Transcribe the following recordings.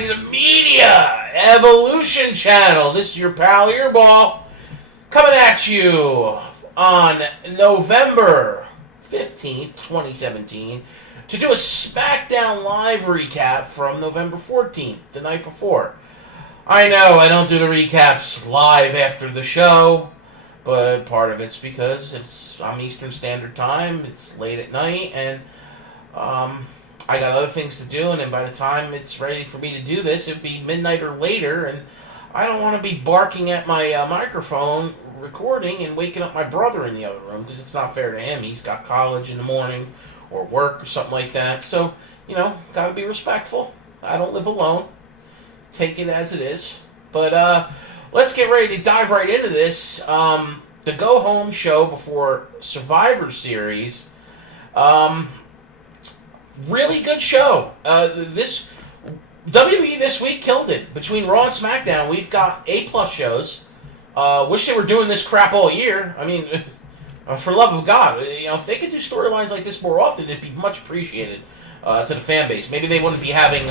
everybody, to the Media Evolution Channel. This is your pal Eirbal coming at you on November 15th, 2017 to do a Smackdown live recap from November 14th, the night before. I know I don't do the recaps live after the show, but part of it's because I'm Eastern Standard Time, it's late at night, and I got other things to do, and then by the time it's ready for me to do this, it'd be midnight or later, and I don't want to be barking at my microphone recording and waking up my brother in the other room, because it's not fair to him. He's got college in the morning, or work, or something like that, so, gotta be respectful. I don't live alone. Take it as it is. But, let's get ready to dive right into this. The go-home show before Survivor Series. Really good show. This WWE this week killed it. Between Raw and SmackDown, we've got A-plus shows. Wish they were doing this crap all year. I mean, for love of God, if they could do storylines like this more often, it'd be much appreciated to the fan base. Maybe they wouldn't be having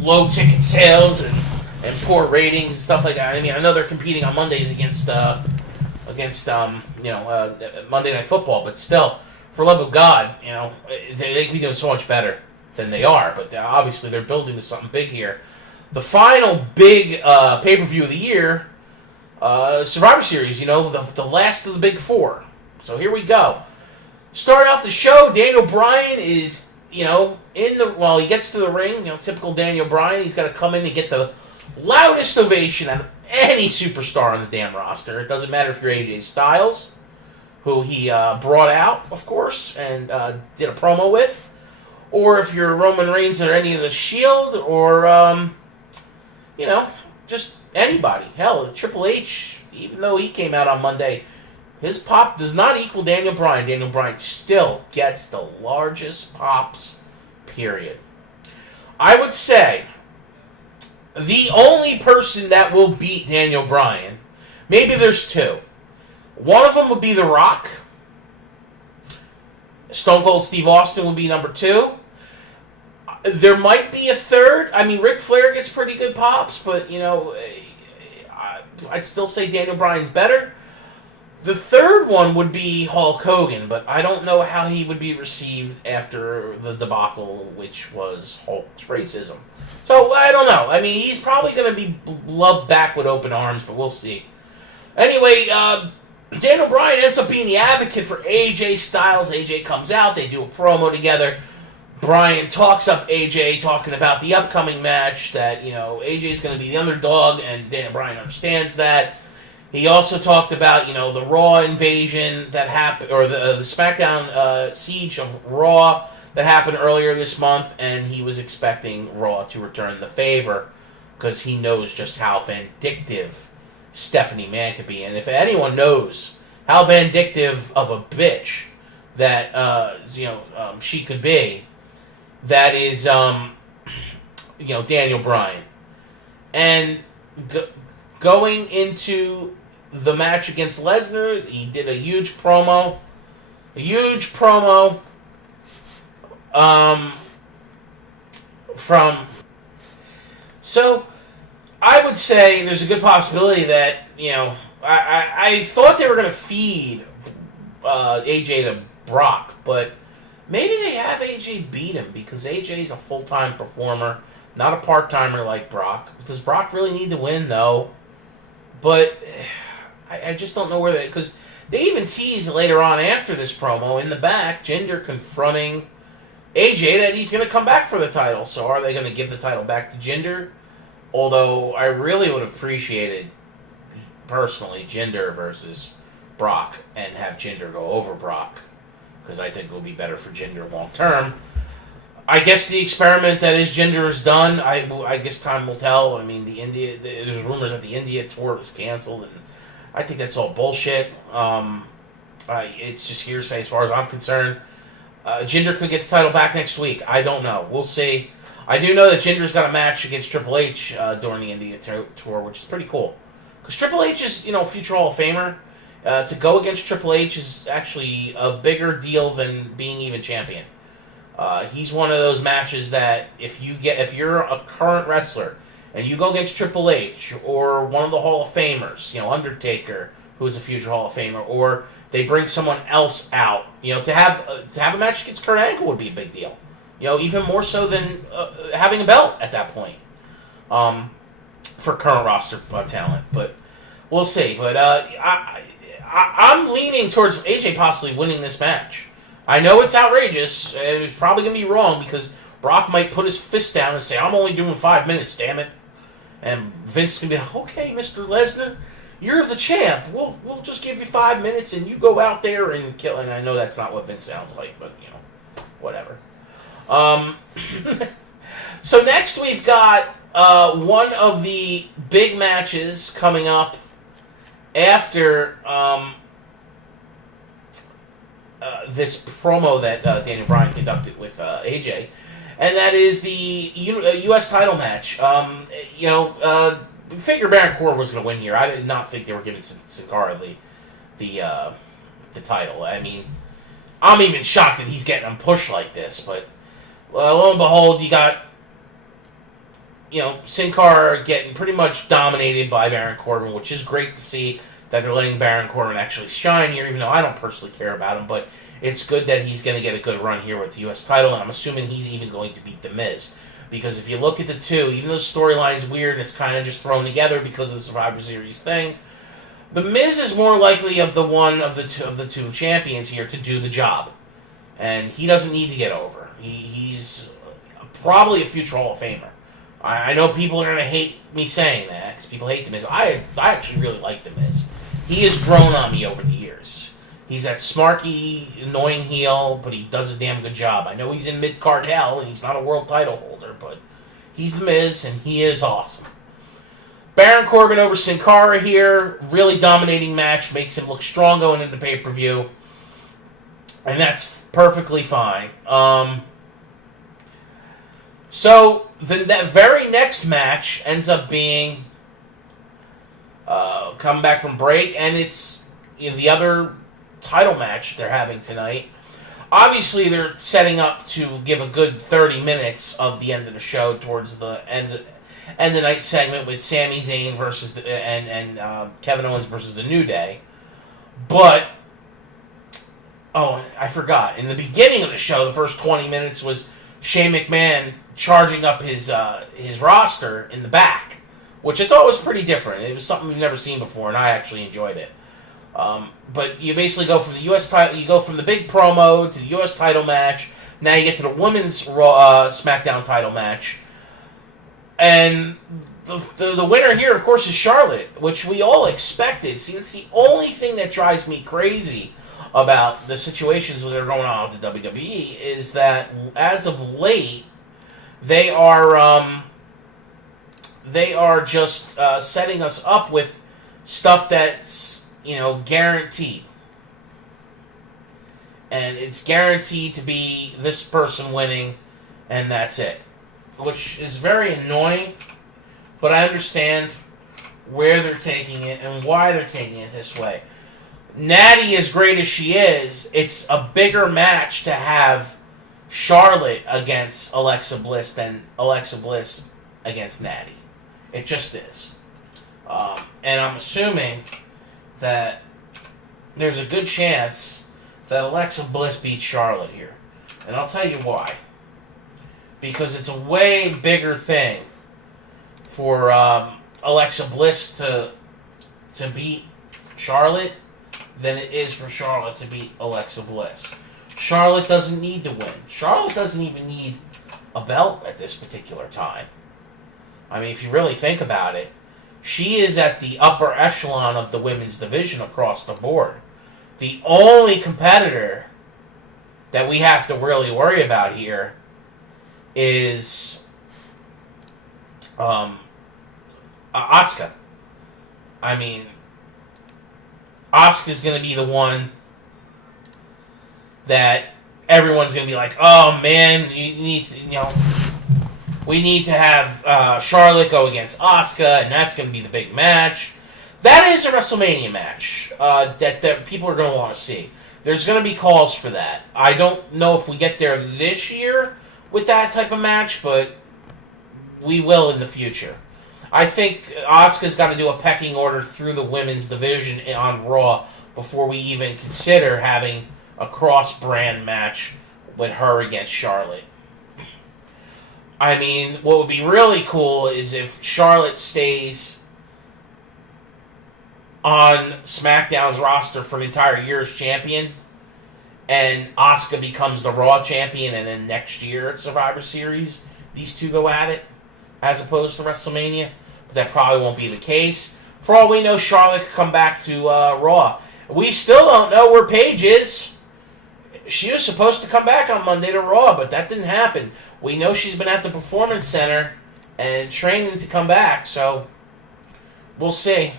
low ticket sales and poor ratings and stuff like that. I mean, I know they're competing on Mondays against Monday Night Football, but still. For love of God, they could be doing so much better than they are. But obviously, they're building to something big here. The final big pay-per-view of the year, Survivor Series, the last of the big four. So here we go. Start out the show, Daniel Bryan is, he gets to the ring, typical Daniel Bryan, he's got to come in and get the loudest ovation out of any superstar on the damn roster. It doesn't matter if you're AJ Styles, who he brought out, of course, and did a promo with, or if you're Roman Reigns or any of the Shield, or, just anybody. Hell, Triple H, even though he came out on Monday, his pop does not equal Daniel Bryan. Daniel Bryan still gets the largest pops, period. I would say the only person that will beat Daniel Bryan, maybe there's two. One of them would be The Rock. Stone Cold Steve Austin would be number two. There might be a third. I mean, Ric Flair gets pretty good pops, but, I'd still say Daniel Bryan's better. The third one would be Hulk Hogan, but I don't know how he would be received after the debacle, which was Hulk's racism. So, I don't know. I mean, he's probably going to be loved back with open arms, but we'll see. Anyway, Daniel Bryan ends up being the advocate for AJ Styles. AJ comes out, they do a promo together. Bryan talks up AJ, talking about the upcoming match, that, AJ's going to be the underdog, and Daniel Bryan understands that. He also talked about, the Raw invasion that happened, or the SmackDown siege of Raw that happened earlier this month, and he was expecting Raw to return the favor, because he knows just how vindictive Stephanie McMahon could be. And if anyone knows how vindictive of a bitch that she could be, that is Daniel Bryan. And going into the match against Lesnar, he did a huge promo. So I would say there's a good possibility that, I thought they were going to feed AJ to Brock, but maybe they have AJ beat him, because AJ's a full-time performer, not a part-timer like Brock. Does Brock really need to win, though? But I just don't know where they... Because they even tease later on after this promo, in the back, Jinder confronting AJ that he's going to come back for the title. So are they going to give the title back to Jinder? Although I really would have appreciated, personally, Jinder versus Brock, and have Jinder go over Brock, because I think it will be better for Jinder long term. I guess the experiment that is Jinder is done. I guess time will tell. I mean, there's rumors that the India tour was canceled, and I think that's all bullshit. It's just hearsay as far as I'm concerned. Jinder could get the title back next week. I don't know. We'll see. I do know that Jinder's got a match against Triple H during the India tour, which is pretty cool. Because Triple H is, future Hall of Famer. To go against Triple H is actually a bigger deal than being even champion. He's one of those matches that if you're a current wrestler and you go against Triple H or one of the Hall of Famers, Undertaker, who is a future Hall of Famer, or they bring someone else out, to have a match against Kurt Angle would be a big deal. Even more so than having a belt at that point for current roster talent. But we'll see. But I'm leaning towards AJ possibly winning this match. I know it's outrageous, and it's probably going to be wrong because Brock might put his fist down and say, I'm only doing 5 minutes, damn it. And Vince can be like, okay, Mr. Lesnar, you're the champ. We'll just give you 5 minutes and you go out there and kill. And I know that's not what Vince sounds like, but, whatever. So next we've got one of the big matches coming up after this promo that Daniel Bryan conducted with AJ, and that is the U.S. title match. Figure Baron Corbin was going to win here. I did not think they were giving Sin Cara the title. I mean, I'm even shocked that he's getting him pushed like this, but lo and behold, you got Sin Cara getting pretty much dominated by Baron Corbin, which is great to see that they're letting Baron Corbin actually shine here, even though I don't personally care about him, but it's good that he's going to get a good run here with the U.S. title, and I'm assuming he's even going to beat The Miz. Because if you look at the two, even though the storyline's weird and it's kind of just thrown together because of the Survivor Series thing, The Miz is more likely of the two champions here to do the job. And he doesn't need to get over. He's probably a future Hall of Famer. I know people are going to hate me saying that, because people hate The Miz. I actually really like The Miz. He has grown on me over the years. He's that smarky, annoying heel, but he does a damn good job. I know he's in mid-card hell, and he's not a world title holder, but he's The Miz, and he is awesome. Baron Corbin over Sin Cara here. Really dominating match. Makes him look strong going into pay-per-view. And that's perfectly fine. So, that very next match ends up being come back from break, and it's the other title match they're having tonight. Obviously, they're setting up to give a good 30 minutes of the end of the show towards the end of the night segment with Sami Zayn versus Kevin Owens versus the New Day. But I forgot. In the beginning of the show, the first 20 minutes was Shane McMahon charging up his roster in the back, which I thought was pretty different. It was something we've never seen before, and I actually enjoyed it. But you basically go from the U.S. title, you go from the big promo to the U.S. title match. Now you get to the women's Smackdown title match, and the winner here, of course, is Charlotte, which we all expected. See, it's the only thing that drives me crazy about the situations that are going on with the WWE is that as of late, they are just setting us up with stuff that's guaranteed. And it's guaranteed to be this person winning, and that's it. Which is very annoying, but I understand where they're taking it and why they're taking it this way. Natty, as great as she is, it's a bigger match to have Charlotte against Alexa Bliss than Alexa Bliss against Natty. It just is. And I'm assuming that there's a good chance that Alexa Bliss beats Charlotte here. And I'll tell you why. Because it's a way bigger thing for Alexa Bliss to beat Charlotte than it is for Charlotte to beat Alexa Bliss. Charlotte doesn't need to win. Charlotte doesn't even need a belt at this particular time. I mean, if you really think about it, she is at the upper echelon of the women's division across the board. The only competitor that we have to really worry about here is Asuka. I mean, Asuka's going to be the one that everyone's going to be like, oh man, we need to have Charlotte go against Asuka, and that's going to be the big match. That is a WrestleMania match that people are going to want to see. there's going to be calls for that. I don't know if we get there this year with that type of match, but we will in the future. I think Asuka's got to do a pecking order through the women's division on Raw before we even consider having a cross-brand match with her against Charlotte. I mean, what would be really cool is if Charlotte stays on SmackDown's roster for an entire year as champion, and Asuka becomes the Raw champion, and then next year at Survivor Series, these two go at it, as opposed to WrestleMania. But that probably won't be the case. For all we know, Charlotte could come back to Raw. We still don't know where Paige is. She was supposed to come back on Monday to Raw, but that didn't happen. We know she's been at the Performance Center and training to come back, so we'll see.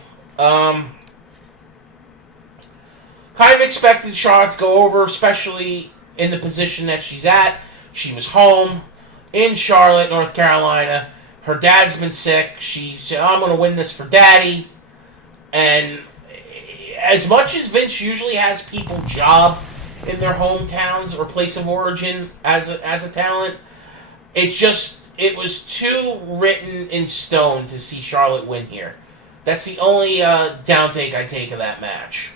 Kind of expected Charlotte to go over, especially in the position that she's at. She was home in Charlotte, North Carolina. Her dad's been sick. She said, I'm going to win this for Daddy. And as much as Vince usually has people job in their hometowns or place of origin as a talent, it was too written in stone to see Charlotte win here. That's the only downtake I take of that match.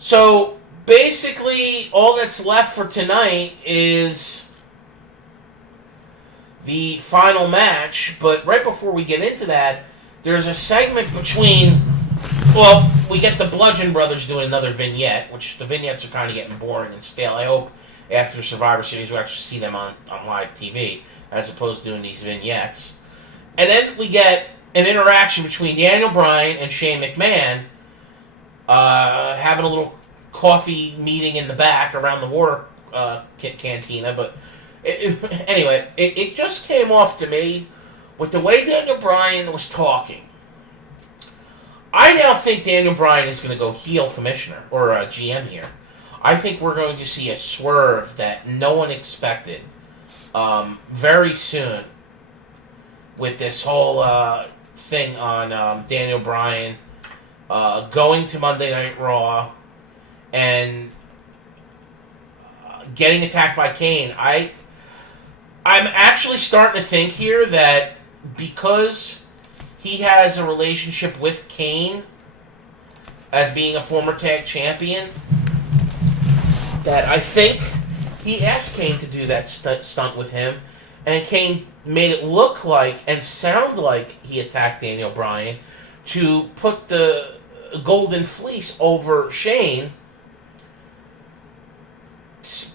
So, basically, all that's left for tonight is the final match. But right before we get into that, there's a segment between... Well, we get the Bludgeon Brothers doing another vignette, which the vignettes are kind of getting boring and stale. I hope after Survivor Series we actually see them on live TV, as opposed to doing these vignettes. And then we get an interaction between Daniel Bryan and Shane McMahon, having a little coffee meeting in the back around the war cantina. But anyway, it just came off to me with the way Daniel Bryan was talking. I now think Daniel Bryan is going to go heel commissioner, or GM here. I think we're going to see a swerve that no one expected very soon with this whole thing on Daniel Bryan going to Monday Night Raw and getting attacked by Kane. I'm actually starting to think here that because he has a relationship with Kane as being a former tag champion, that I think he asked Kane to do that stunt with him, and Kane made it look like and sound like he attacked Daniel Bryan to put the golden fleece over Shane.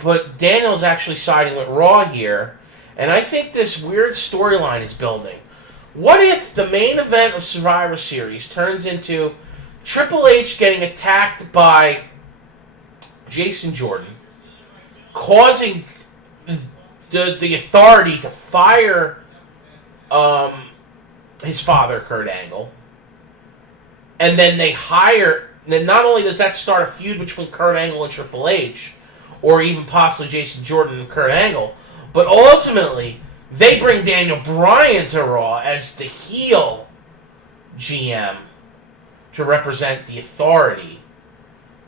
But Daniel's actually siding with Raw here, and I think this weird storyline is building. What if the main event of Survivor Series turns into Triple H getting attacked by Jason Jordan, causing the Authority to fire his father, Kurt Angle, and then then not only does that start a feud between Kurt Angle and Triple H, or even possibly Jason Jordan and Kurt Angle, but ultimately they bring Daniel Bryan to Raw as the heel GM to represent the Authority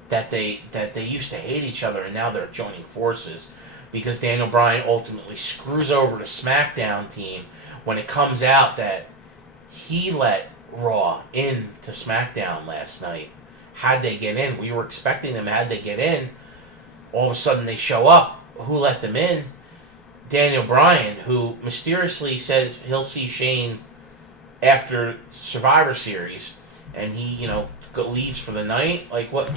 that they used to hate each other, and now they're joining forces because Daniel Bryan ultimately screws over the SmackDown team when it comes out that he let Raw into SmackDown last night. How'd they get in? We were expecting them. How'd they get in? All of a sudden they show up. Who let them in? Daniel Bryan, who mysteriously says he'll see Shane after Survivor Series, and he, leaves for the night. Like, what?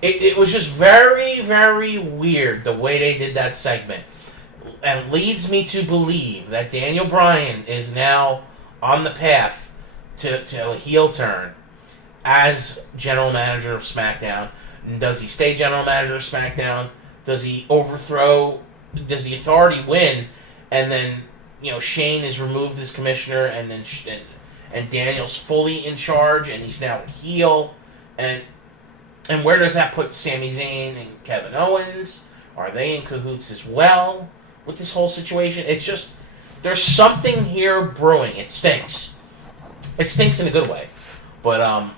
It was just very, very weird the way they did that segment, and leads me to believe that Daniel Bryan is now on the path to a heel turn as general manager of SmackDown. And does he stay general manager of SmackDown? Does he overthrow? Does the Authority win? And then, Shane is removed as commissioner, and then and Daniel's fully in charge, and he's now a heel. And where does that put Sami Zayn and Kevin Owens? Are they in cahoots as well with this whole situation? It's just, there's something here brewing. It stinks. It stinks in a good way. But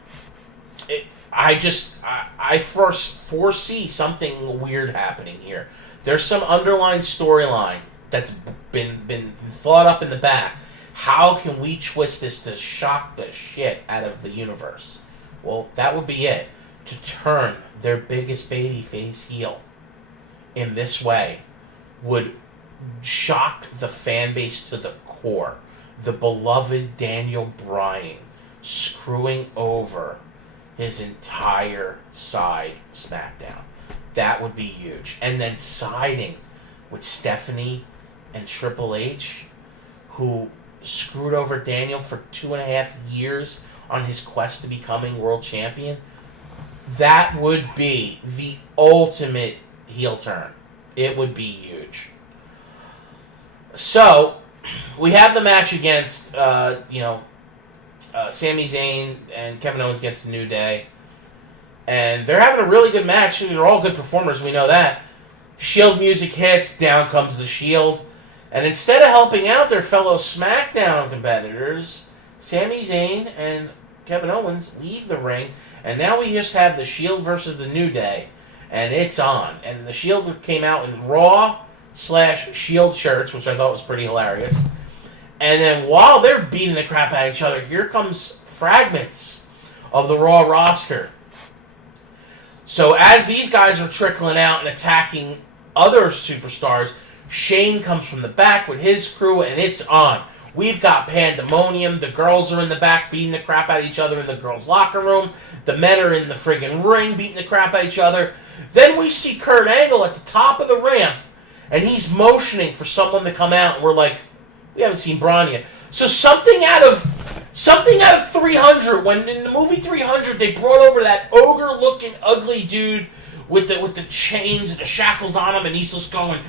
I first foresee something weird happening here. There's some underlying storyline that's been thought up in the back. How can we twist this to shock the shit out of the universe? Well, that would be it. To turn their biggest babyface heel in this way would shock the fan base to the core. The beloved Daniel Bryan screwing over his entire side SmackDown. That would be huge. And then siding with Stephanie and Triple H, who screwed over Daniel for 2.5 years on his quest to becoming world champion. That would be the ultimate heel turn. It would be huge. So, we have the match against, Sami Zayn and Kevin Owens against the New Day. And they're having a really good match. They're all good performers, we know that. Shield music hits, down comes the Shield. And instead of helping out their fellow SmackDown competitors, Sami Zayn and Kevin Owens leave the ring. And now we just have the Shield versus the New Day. And it's on. And the Shield came out in Raw/Shield shirts, which I thought was pretty hilarious. And then while they're beating the crap out of each other, here comes fragments of the Raw roster. So as these guys are trickling out and attacking other superstars, Shane comes from the back with his crew, and it's on. We've got pandemonium. The girls are in the back beating the crap out of each other in the girls' locker room. The men are in the friggin' ring beating the crap out of each other. Then we see Kurt Angle at the top of the ramp, and he's motioning for someone to come out, and we're like, we haven't seen Braun yet. So something out of 300, when in the movie 300 they brought over that ogre-looking ugly dude with the chains and the shackles on him, and he's just going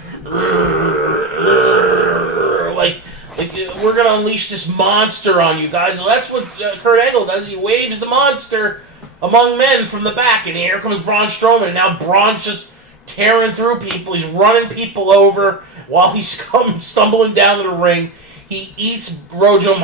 like we're gonna unleash this monster on you guys. Well, that's what Kurt Angle does. He waves the monster among men from the back, and here comes Braun Strowman. And now Braun's just tearing through people. He's running people over while he's stumbling down to the ring. He eats Mojo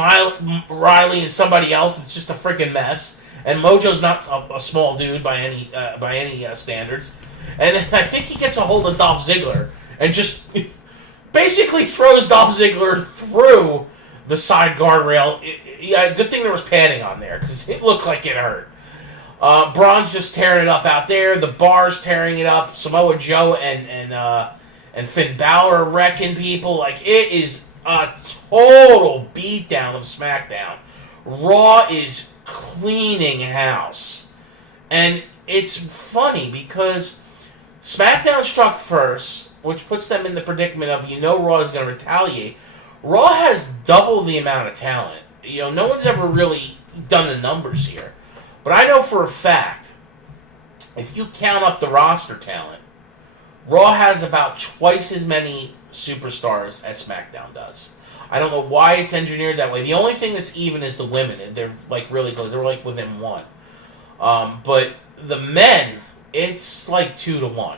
Riley and somebody else. It's just a freaking mess. And Mojo's not a small dude by any standards. And I think he gets a hold of Dolph Ziggler and just basically throws Dolph Ziggler through the side guardrail. Good thing there was padding on there because it looked like it hurt. Braun's just tearing it up out there. The Bar's tearing it up. Samoa Joe and Finn Balor wrecking people. Like, it is a total beatdown of SmackDown. Raw is cleaning house. And it's funny because SmackDown struck first, which puts them in the predicament of, Raw is going to retaliate. Raw has double the amount of talent. No one's ever really done the numbers here. But I know for a fact, if you count up the roster talent, Raw has about twice as many superstars as SmackDown does. I don't know why it's engineered that way. The only thing that's even is the women, and they're like really close. They're like within one. But the men, it's like 2-1.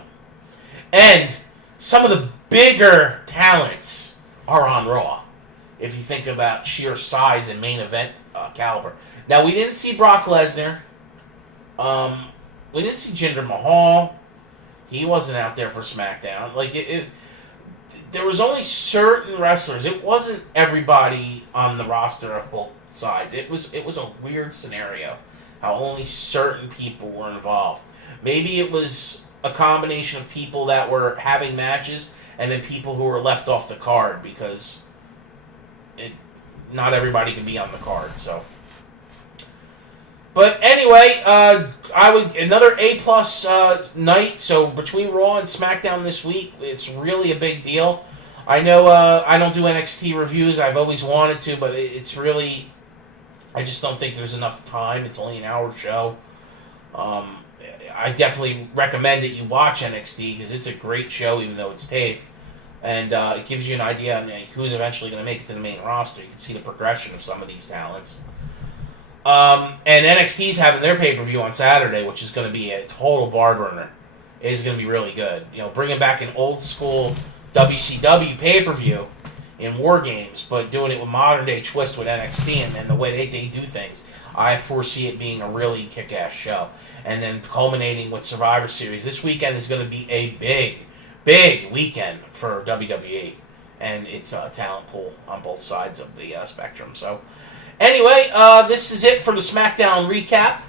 And some of the bigger talents are on Raw, if you think about sheer size and main event caliber. Now, we didn't see Brock Lesnar. We didn't see Jinder Mahal. He wasn't out there for SmackDown. Like, there was only certain wrestlers. It wasn't everybody on the roster of both sides. It was a weird scenario how only certain people were involved. Maybe it was a combination of people that were having matches and then people who were left off the card because not everybody can be on the card. So, but anyway, another A+ night. So between Raw and SmackDown this week, it's really a big deal. I know I don't do NXT reviews. I've always wanted to, but it's really, I just don't think there's enough time. It's only an hour show. I definitely recommend that you watch NXT because it's a great show, even though it's taped. And it gives you an idea on who's eventually going to make it to the main roster. You can see the progression of some of these talents. And NXT's having their pay-per-view on Saturday, which is going to be a total bar burner. It is going to be really good. Bringing back an old-school WCW pay-per-view in War Games, but doing it with modern-day twist with NXT and the way they do things. I foresee it being a really kick-ass show. And then culminating with Survivor Series. This weekend is going to be a big weekend for WWE. And it's a talent pool on both sides of the spectrum. So, anyway, this is it for the SmackDown recap.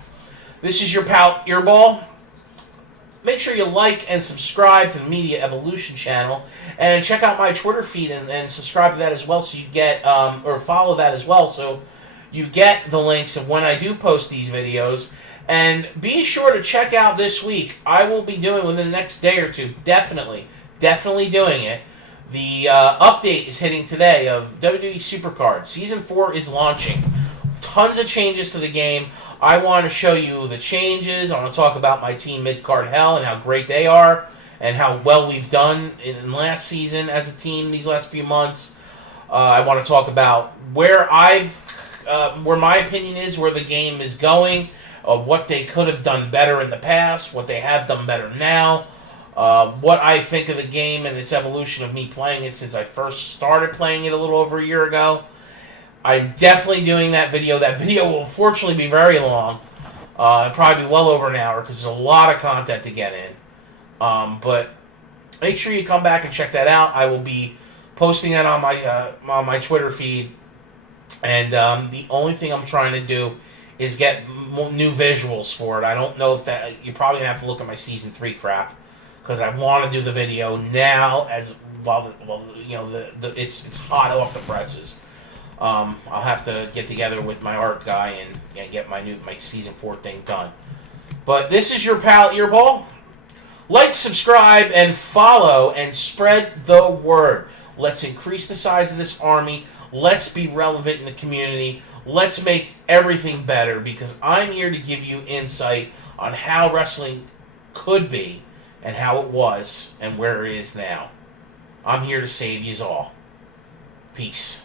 This is your pal, Eirbal. Make sure you like and subscribe to the Media Evolution channel. And check out my Twitter feed and subscribe to that as well so you get, or follow that as well so you get the links of when I do post these videos. And be sure to check out this week. I will be doing within the next day or two, definitely doing it. The update is hitting today of WWE Supercard. Season 4 is launching. Tons of changes to the game. I want to show you the changes. I want to talk about my team Midcard Hell and how great they are and how well we've done in last season as a team these last few months. I want to talk about where my opinion is, where the game is going, what they could have done better in the past, what they have done better now, what I think of the game and its evolution of me playing it since I first started playing it a little over a year ago. I'm definitely doing that video. That video will unfortunately be very long. Probably be well over an hour because there's a lot of content to get in. But make sure you come back and check that out. I will be posting that on my Twitter feed. And the only thing I'm trying to do is get new visuals for it. I don't know if that... You're probably going to have to look at my Season 3 crap because I want to do the video now as... it's hot off the presses. I'll have to get together with my art guy and get my Season 4 thing done. But this is your pal Eirbal. Like, subscribe, and follow, and spread the word. Let's increase the size of this army. Let's be relevant in the community. Let's make everything better because I'm here to give you insight on how wrestling could be and how it was and where it is now. I'm here to save yous all. Peace.